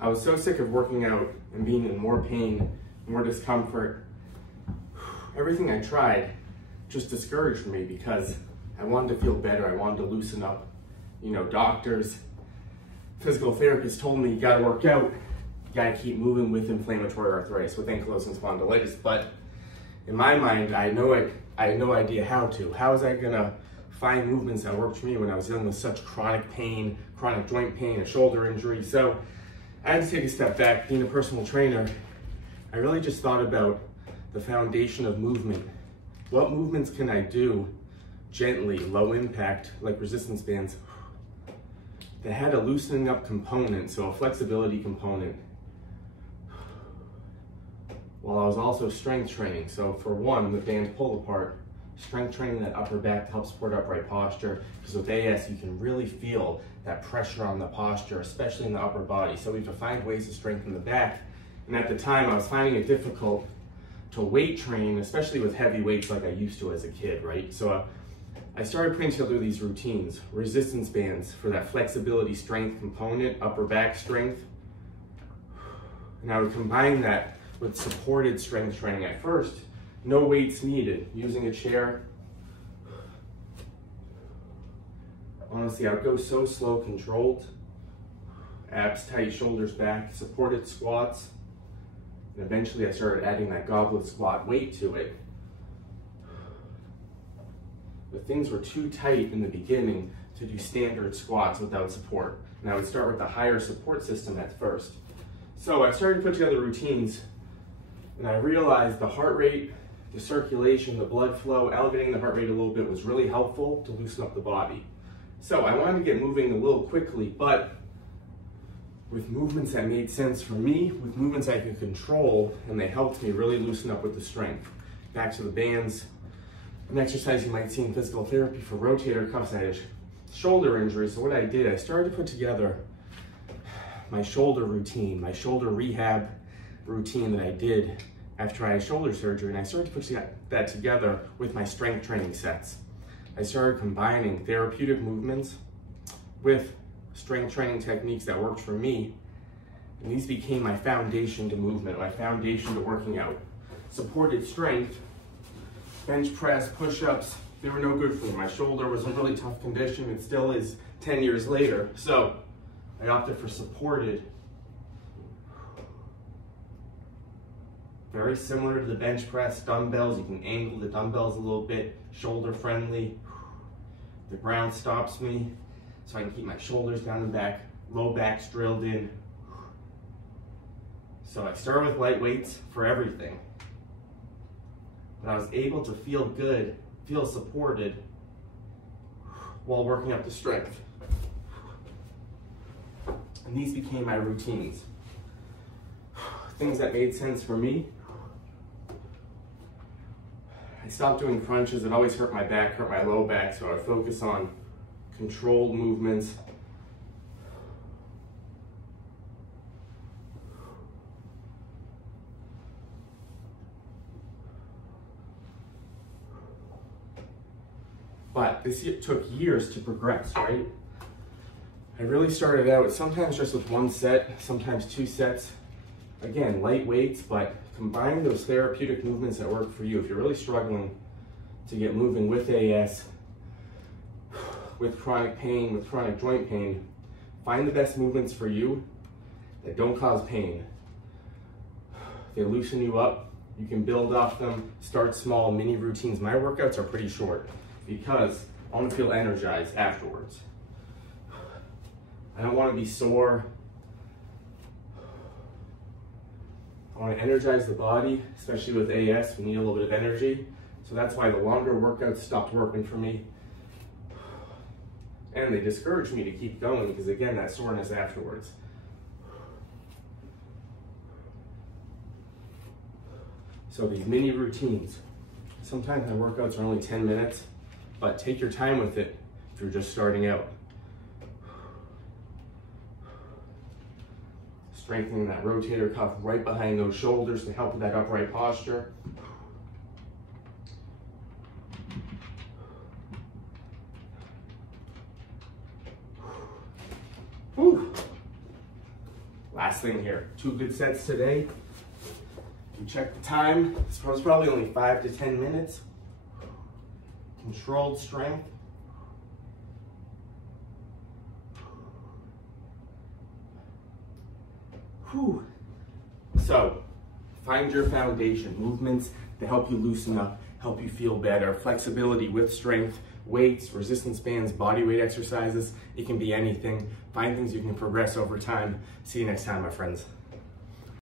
I was so sick of working out and being in more pain, more discomfort. Everything I tried just discouraged me because I wanted to feel better. I wanted to loosen up. You know, doctors, physical therapists told me you gotta work out, you gotta keep moving with inflammatory arthritis, with ankylosing spondylitis. But in my mind, I had no idea how to. How was I gonna find movements that worked for me when I was dealing with such chronic pain, chronic joint pain, a shoulder injury? So I had to take a step back. Being a personal trainer, I really just thought about the foundation of movement. What movements can I do gently, low impact, like resistance bands, that had a loosening up component, so a flexibility component, while I was also strength training. So for one, the band pull apart, strength training that upper back to help support upright posture, because with AS you can really feel that pressure on the posture, especially in the upper body. So we have to find ways to strengthen the back. And at the time I was finding it difficult to weight train, especially with heavy weights like I used to as a kid, right? So I started putting together these routines, resistance bands for that flexibility strength component, upper back strength. And I would combine that with supported strength training at first. No weights needed, using a chair. Honestly, I would go so slow, controlled. Abs tight, shoulders back, supported squats. And eventually I started adding that goblet squat weight to it. But things were too tight in the beginning to do standard squats without support. And I would start with the higher support system at first. So I started to put together routines, and I realized the heart rate, the circulation, the blood flow, elevating the heart rate a little bit was really helpful to loosen up the body. So I wanted to get moving a little quickly, but with movements that made sense for me, with movements I could control, and they helped me really loosen up with the strength. Back to the bands. An exercise you might see in physical therapy for rotator cuffs. I had a shoulder injury, so what I did, I started to put together my shoulder routine, my shoulder rehab routine that I did after I had shoulder surgery, and I started to put that together with my strength training sets. I started combining therapeutic movements with strength training techniques that worked for me, and these became my foundation to movement, my foundation to working out. Supported strength, bench press, push-ups, they were no good for me. My shoulder was in really tough condition. It still is 10 years later. So I opted for supported. Very similar to the bench press, dumbbells. You can angle the dumbbells a little bit, shoulder friendly. The ground stops me, so I can keep my shoulders down and back, low backs drilled in. So I start with light weights for everything. But I was able to feel good, feel supported while working up the strength. And these became my routines. Things that made sense for me. I stopped doing crunches. It always hurt my back, hurt my low back, so I focus on controlled movements. But this took years to progress, right? I really started out sometimes just with one set, sometimes two sets. Again, light weights, but combine those therapeutic movements that work for you. If you're really struggling to get moving with AS, with chronic pain, with chronic joint pain, find the best movements for you that don't cause pain. They loosen you up. You can build off them, start small, mini routines. My workouts are pretty short because I want to feel energized afterwards. I don't want to be sore. I want to energize the body, especially with AS, we need a little bit of energy. So that's why the longer workouts stopped working for me. And they discouraged me to keep going because again, that soreness afterwards. So these mini routines, sometimes my workouts are only 10 minutes, but take your time with it if you're just starting out. Strengthening that rotator cuff right behind those shoulders to help with that upright posture. Whew. Last thing here, 2 good sets today. If you check the time, this was probably only 5 to 10 minutes. Controlled strength. Whew. So, find your foundation. Movements that help you loosen up, help you feel better. Flexibility with strength, weights, resistance bands, body weight exercises. It can be anything. Find things you can progress over time. See you next time, my friends.